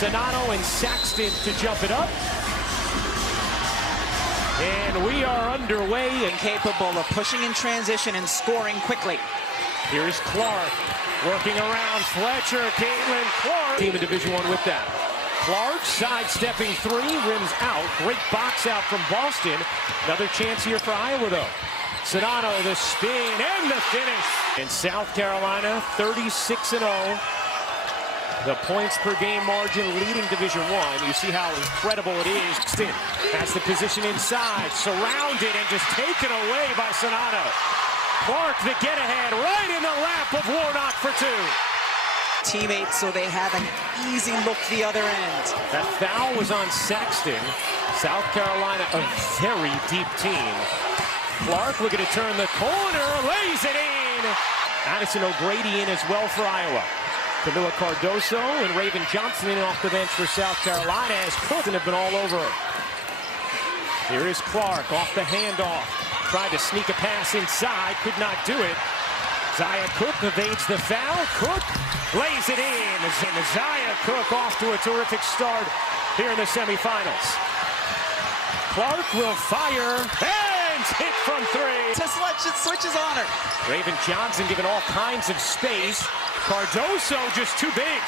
Sonano and Saxton to jump it up. And we are underway and capable of pushing in transition and scoring quickly. Here's Clark working around Fletcher. Caitlin Clark. Team in Division I with that. Clark sidestepping three, rims out. Great box out from Boston. Another chance here for Iowa, though. Sonano, the spin and the finish. In South Carolina, 36-0. The points per game margin leading Division I. You see how incredible it is. Stin has the position inside, surrounded and just taken away by Sonano. Clark the get-ahead right in the lap of Warnock for two. Teammates, so they have an easy look the other end. That foul was on Saxton. South Carolina, a very deep team. Clark looking to turn the corner, lays it in. Addison O'Grady in as well for Iowa. Camila Cardoso and Raven Johnson in off the bench for South Carolina as Cook have been all over her. Here is Clark off the handoff. Tried to sneak a pass inside, could not do it. Zaya Cook evades the foul. Cook lays it in. And Zaya Cook off to a terrific start here in the semifinals. Clark will fire and hit from three. Selection switches on her. Raven Johnson given all kinds of space. Cardoso just too big.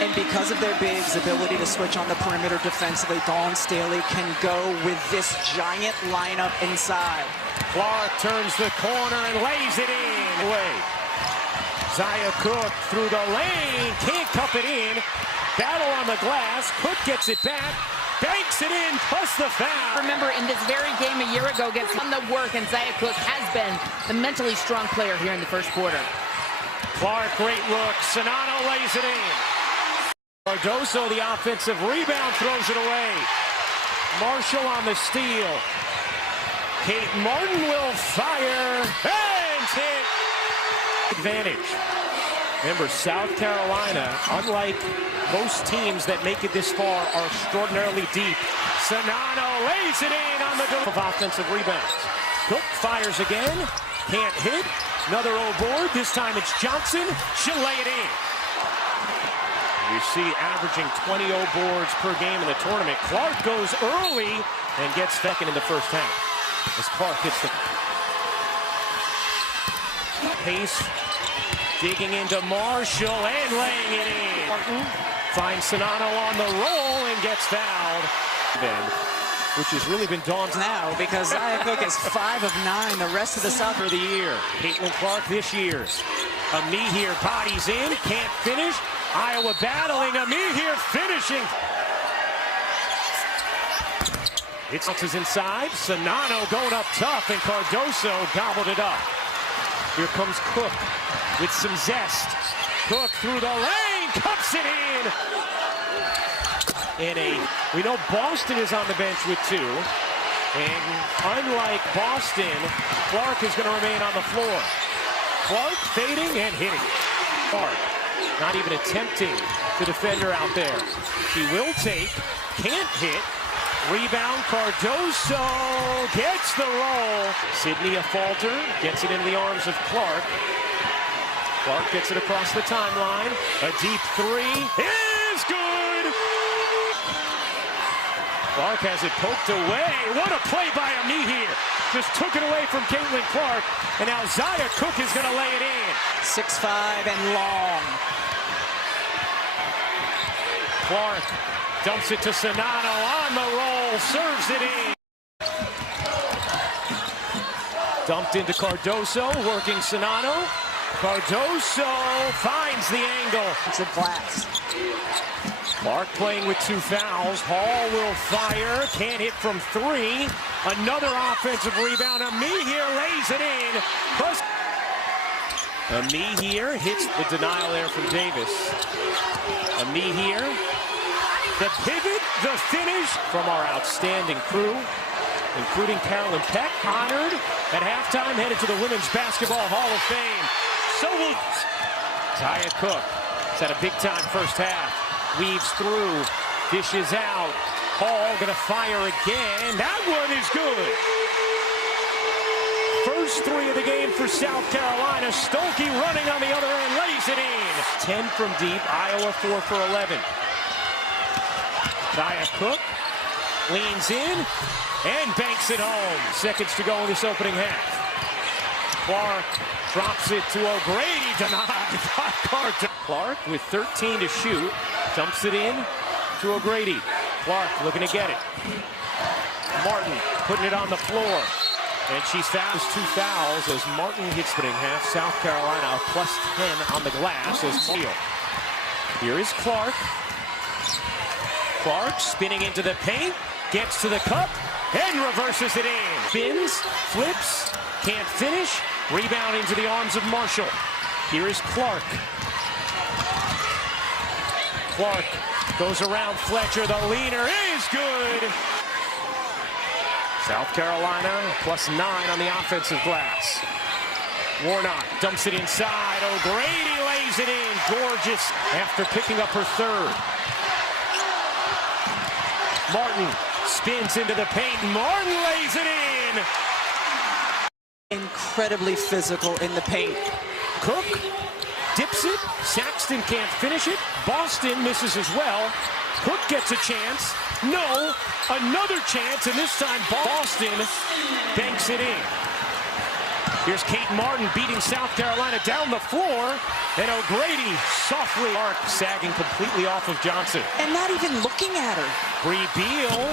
And because of their bigs' ability to switch on the perimeter defensively, Dawn Staley can go with this giant lineup inside. Clark turns the corner and lays it in. Away. Zaya Cook through the lane, can't cup it in. Battle on the glass, Cook gets it back, banks it in, plus the foul. Remember, in this very game a year ago, gets on the work, and Zaya Cook has been the mentally strong player here in the first quarter. Clark, great look. Sonano lays it in. Cardoso, the offensive rebound, throws it away. Marshall on the steal. Kate Martin will fire and hit. Advantage. Remember, South Carolina, unlike most teams that make it this far, are extraordinarily deep. Sonano lays it in on the of offensive rebounds. Cook fires again. Can't hit. Another O board. This time it's Johnson. She'll lay it in. You see averaging 20 O boards per game in the tournament. Clark goes early and gets second in the first half. As Clark hits the pace. Digging into Marshall and laying it in. Martin finds Sonano on the roll and gets fouled. Which has really been Dawn's now because Zaya Cook is 5 of 9. The rest of the South for the year. Caitlin Clark this year's. Amihir bodies in, can't finish. Iowa battling, Amihir finishing. It bounces inside. Sonano going up tough, and Cardoso gobbled it up. Here comes Cook with some zest. Cook through the lane, cups it in. We know Boston is on the bench with two. And unlike Boston, Clark is going to remain on the floor. Clark fading and hitting. Clark not even attempting to defend her out there. She will take, can't hit. Rebound, Cardoso gets the roll. Sydney a falter, gets it into the arms of Clark. Clark gets it across the timeline. A deep three is good. Clark has it poked away. What a play by Amihir. Just took it away from Caitlin Clark. And now Zaya Cook is going to lay it in. 6'5" and long. Clark dumps it to Sonano on the roll. Serves it in. Dumped into Cardoso. Working Sonano. Cardoso finds the angle. It's a glass. Clark playing with two fouls. Hall will fire. Can't hit from three. Another offensive rebound. Amihir lays it in. Plus, Amihir hits the denial there from Davis. Amihir, the pivot, the finish from our outstanding crew, including Carolyn Peck, honored at halftime, headed to the Women's Basketball Hall of Fame. So will Zaya Cook. It's had a big-time first half. Weaves through, dishes out. Hall gonna fire again. That one is good. first three of the game for South Carolina. Stolke running on the other end, lays it in. 10 from deep, Iowa 4 for 11. Zaya Cook leans in and banks it home. Seconds to go in this opening half. Clark drops it to O'Grady, denied by Carter. Clark with 13 to shoot, dumps it in to O'Grady. Clark looking to get it. Martin putting it on the floor. And she's fouled. 2 fouls as Martin hits opening half. South Carolina plus 10 on the glass as Steele. Here is Clark. Clark spinning into the paint, gets to the cup, and reverses it in. Spins, flips, can't finish. Rebound into the arms of Marshall. Here is Clark. Clark goes around Fletcher. The leaner is good. South Carolina plus 9 on the offensive glass. Warnock dumps it inside. O'Grady lays it in. Gorgeous after picking up her third. Martin spins into the paint. Martin lays it in. Incredibly physical in the paint. Cook dips it. Saxton can't finish it. Boston misses as well. Cook gets a chance. No, another chance, and this time Boston banks it in. Here's Kate Martin beating South Carolina down the floor, and O'Grady softly sagging completely off of Johnson. And not even looking at her. Bree Beal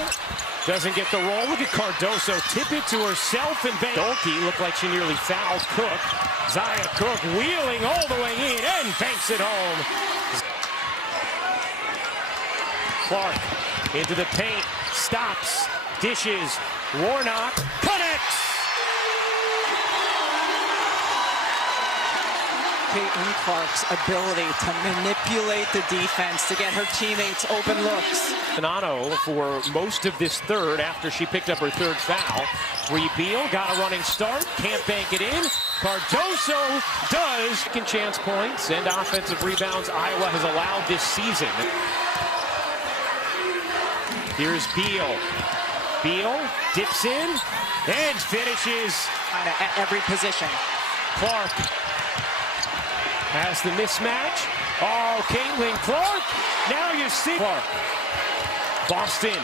doesn't get the roll. Look at Cardoso tip it to herself and bank. Stolke looked like she nearly fouled Cook. Zaya Cook wheeling all the way in and banks it home. Clark into the paint, stops, dishes, Warnock connects. Caitlin Clark's ability to manipulate the defense to get her teammates open looks. Sonano for most of this third after she picked up her third foul. Bree Beal got a running start, can't bank it in. Cardoso does. Second chance points and offensive rebounds Iowa has allowed this season. Here's Beal. Beal dips in and finishes. At every position. Clark has the mismatch. Oh, Caitlin Clark. Now you see Clark. Boston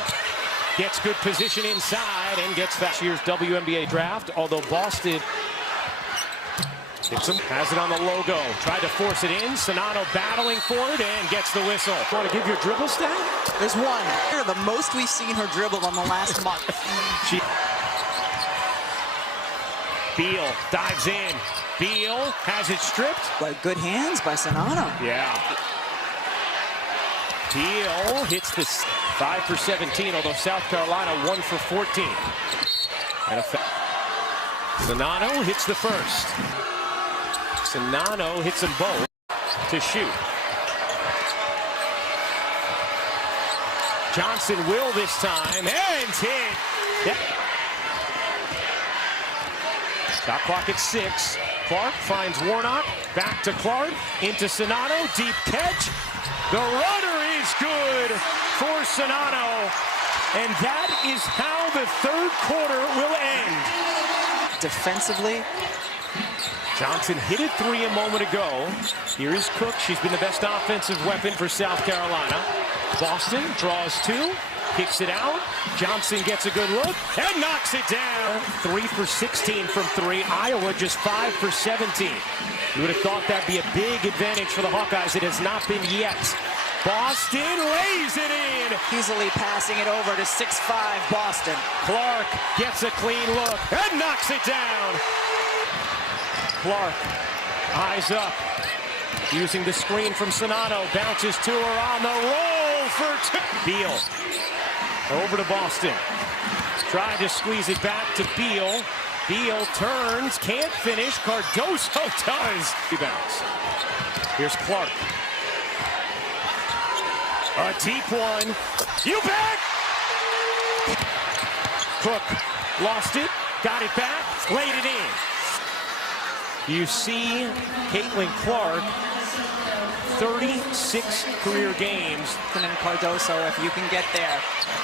gets good position inside and gets that year's WNBA draft. Although Boston has it on the logo. Tried to force it in. Sonano battling for it and gets the whistle. Want to give your dribble stat? There's one. The most we've seen her dribble on the last month. Beal dives in. Beal has it stripped. But good hands by Sonano. Yeah. Beal hits this 5 for 17, although South Carolina 1 for 14. And Sonano hits the first. Sonano hits them both to shoot. Johnson will this time, and hit. Stop clock at 6. Clark finds Warnock, back to Clark, into Sonano, deep catch. The runner is good for Sonano, and that is how the third quarter will end. Defensively, Johnson hit a 3 a moment ago. Here is Cook. She's been the best offensive weapon for South Carolina. Boston draws 2, kicks it out. Johnson gets a good look and knocks it down. 3 for 16 from 3. Iowa just 5 for 17. You would have thought that'd be a big advantage for the Hawkeyes. It has not been yet. Boston lays it in. Easily passing it over to 6'5" Boston. Clark gets a clean look and knocks it down. Clark, eyes up, using the screen from Sonano, bounces to her on the roll for 2. Beal, over to Boston. Tried to squeeze it back to Beal. Beal turns, can't finish. Cardoso does. Rebounds. Here's Clark. A deep one. You bet! Cook lost it, got it back, laid it in. You see Caitlin Clark 36 career games. And then Cardoso, if you can get there.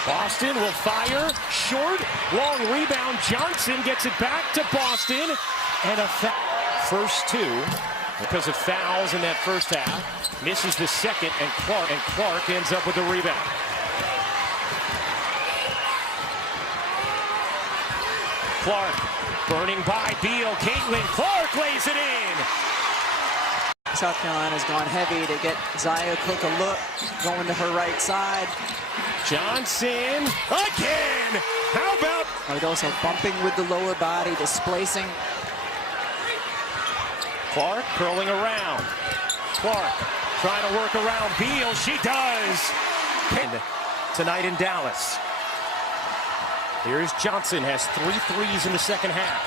Boston will fire short, long rebound. Johnson gets it back to Boston, and a first two because of fouls in that first half. Misses the second, and Clark ends up with the rebound. Clark burning by Beal. Caitlin Clark lays it in. South Carolina's gone heavy to get Zaya Cook a look, going to her right side. Johnson again. How about Cardoso bumping with the lower body, displacing. Clark curling around. Clark trying to work around Beal. She does. Tonight in Dallas. Here's Johnson, has 3 threes in the second half.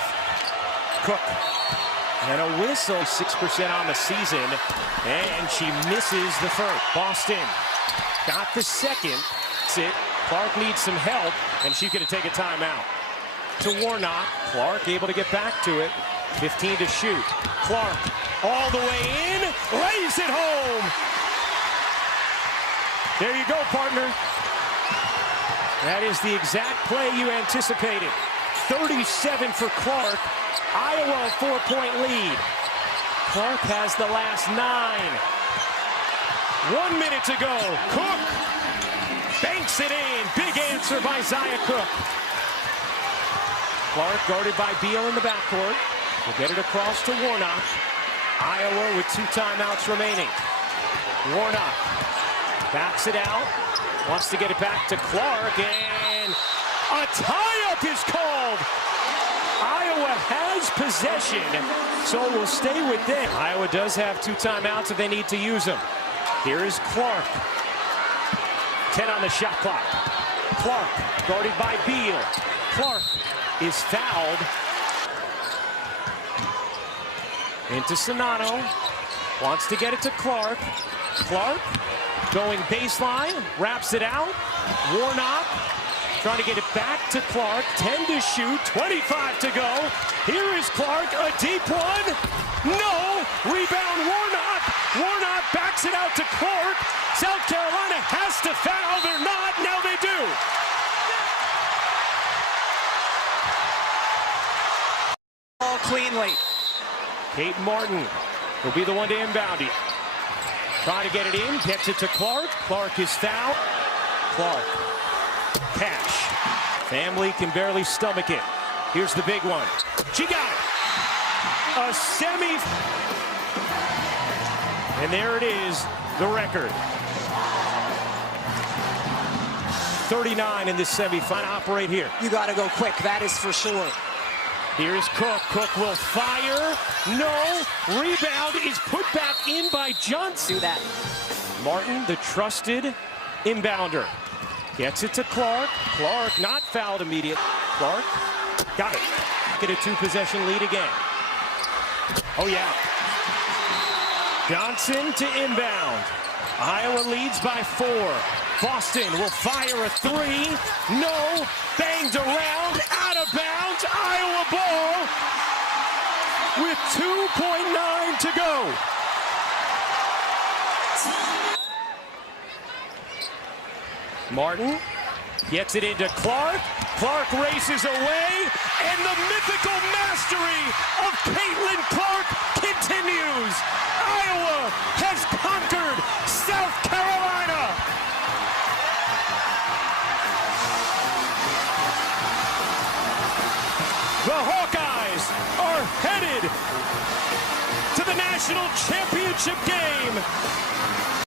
Cook. And a whistle, 6% on the season, and she misses the first. Boston got the second. That's it. Clark needs some help, and she's going to take a timeout. To Warnock. Clark able to get back to it. 15 to shoot. Clark all the way in, lays it home. There you go, partner. That is the exact play you anticipated. 37 for Clark. Iowa a 4-point lead. Clark has the last 9. 1 minute to go. Cook banks it in. Big answer by Zaya Cook. Clark guarded by Beal in the backcourt. Will get it across to Warnock. Iowa with 2 timeouts remaining. Warnock backs it out. Wants to get it back to Clark, and a tie-up is called. Iowa has possession, so we'll stay with them. Iowa does have 2 timeouts if they need to use them. Here is Clark. 10 on the shot clock. Clark guarded by Beal. Clark is fouled. Into Sonano. Wants to get it to Clark. Clark going baseline, wraps it out. Warnock trying to get it back to Clark. 10 to shoot, 25 to go. Here is Clark, a deep one. No, rebound Warnock. Warnock backs it out to Clark. South Carolina has to foul. They're not, now they do. All cleanly. Kate Martin will be the one to inbound it. Trying to get it in, gets it to Clark. Clark is fouled. Clark. Cash. Family can barely stomach it. Here's the big one. She got it. A semi. And there it is, the record. 39 in this semifinal. Operate here. You got to go quick, that is for sure. Here's Cook. Cook will fire. No. Rebound is put back in by Johnson. Do that. Martin, the trusted inbounder. Gets it to Clark. Clark not fouled immediately. Clark got it. Get a 2-possession lead again. Oh, yeah. Johnson to inbound. Iowa leads by 4. Boston will fire a 3. No. Banged around. Out of bounds. Iowa ball with 2.9 to go. Martin gets it into Clark. Clark races away, and the mythical mastery of Caitlin Clark continues. Iowa has conquered South Carolina. The Hawkeyes are headed to the national championship game.